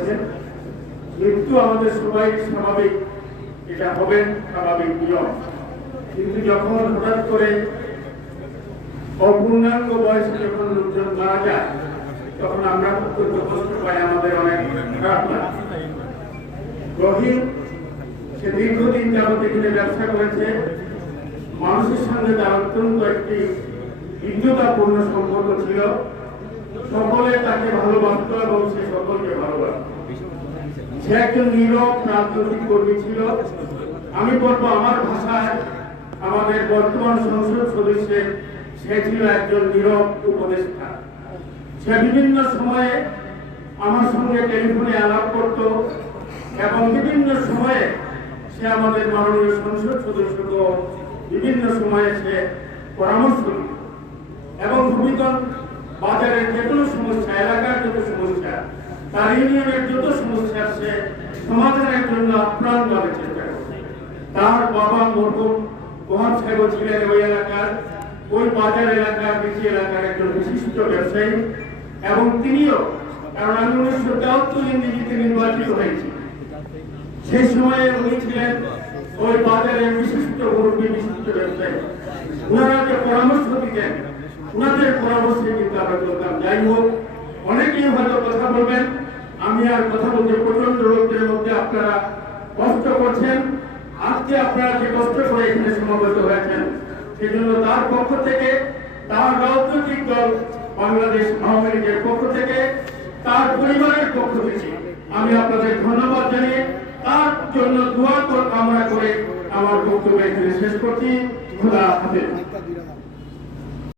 করেছেন। মৃত্যু আমাদের সবাই স্বাভাবিক, এটা হবেন স্বাভাবিক নিয়ম, কিন্তু যখন হঠাৎ করে অপূর্ণাঙ্গ বয়সে যখন লোকজন মারা যায় তখন আমরা অত্যন্ত কষ্ট পাই, আমাদের অনেক খারাপ লাগে। রহিম সে দীর্ঘদিন যাবত এখানে ব্যবসা করেছে, মানুষের সঙ্গে তার অত্যন্ত একটি বিদ্যুতাপূর্ণ সম্পর্ক ছিল, সকলে তাকে ভালোবাসত এবং সে সকলকে ভালোবাসত। সে একজন নীরব রাজনৈতিক কর্মী ছিল। আমি বলবো আমার ভাষায় আমাদের বর্তমান সংসদ সদস্যের সে ছিল একজন নীরব উপদেষ্টা। সে বিভিন্ন সময়ে আমার সঙ্গে টেলিফোনে আলাপ করত এবং বিভিন্ন সময়ে সে আমাদের মাননীয় সংসদ সদস্যকে বিভিন্ন সময়ে সে পরামর্শ দিত এবং হবিগঞ্জ বাজারের যে কোনো সমস্যা, এলাকার যত সমস্যা, তার ইউনিয়নের যত সমস্যা সে সমাধানের জন্য আপ্রাণভাবে চেষ্টা করত। তার বাবা মরহুম মোহাম্মদ সাহেব ছিলেন ওই এলাকার, ওই বাজার এলাকার, কৃষি এলাকার একজন বিশিষ্ট ব্যবসায়ী এবং তিনিও, কারণ আমি 1973 ইংরেজিতে নির্বাচিত হয়েছি, সেই সময়ে উনি ছিলেন ওই বাজারের বিশিষ্ট মুরব্বী, বিশিষ্ট ব্যবসায়ী। ওনারা যে পরামর্শ দিতেন, ওনাদের পরামর্শে কিন্তু আমরা চলতাম। যাই হোক, অনেকেই হয়তো কথা বলবেন, আমি আর কথা বলতে প্রচন্ড রোদের মধ্যে আপনারা কষ্ট করছেন। আজকে আপনারা যে কষ্ট করে এখানে সমবেত হয়েছেন সেজন্য তার পক্ষ থেকে, তার রাজনৈতিক দল বাংলাদেশ আওয়ামী লীগের পক্ষ থেকে, তার পরিবারের পক্ষ থেকে আমি আপনাদের ধন্যবাদ জানিয়ে তার জন্য দোয়া কামনা করে আমার বক্তব্য এখানে শেষ করছি। খোদা হাফেজ।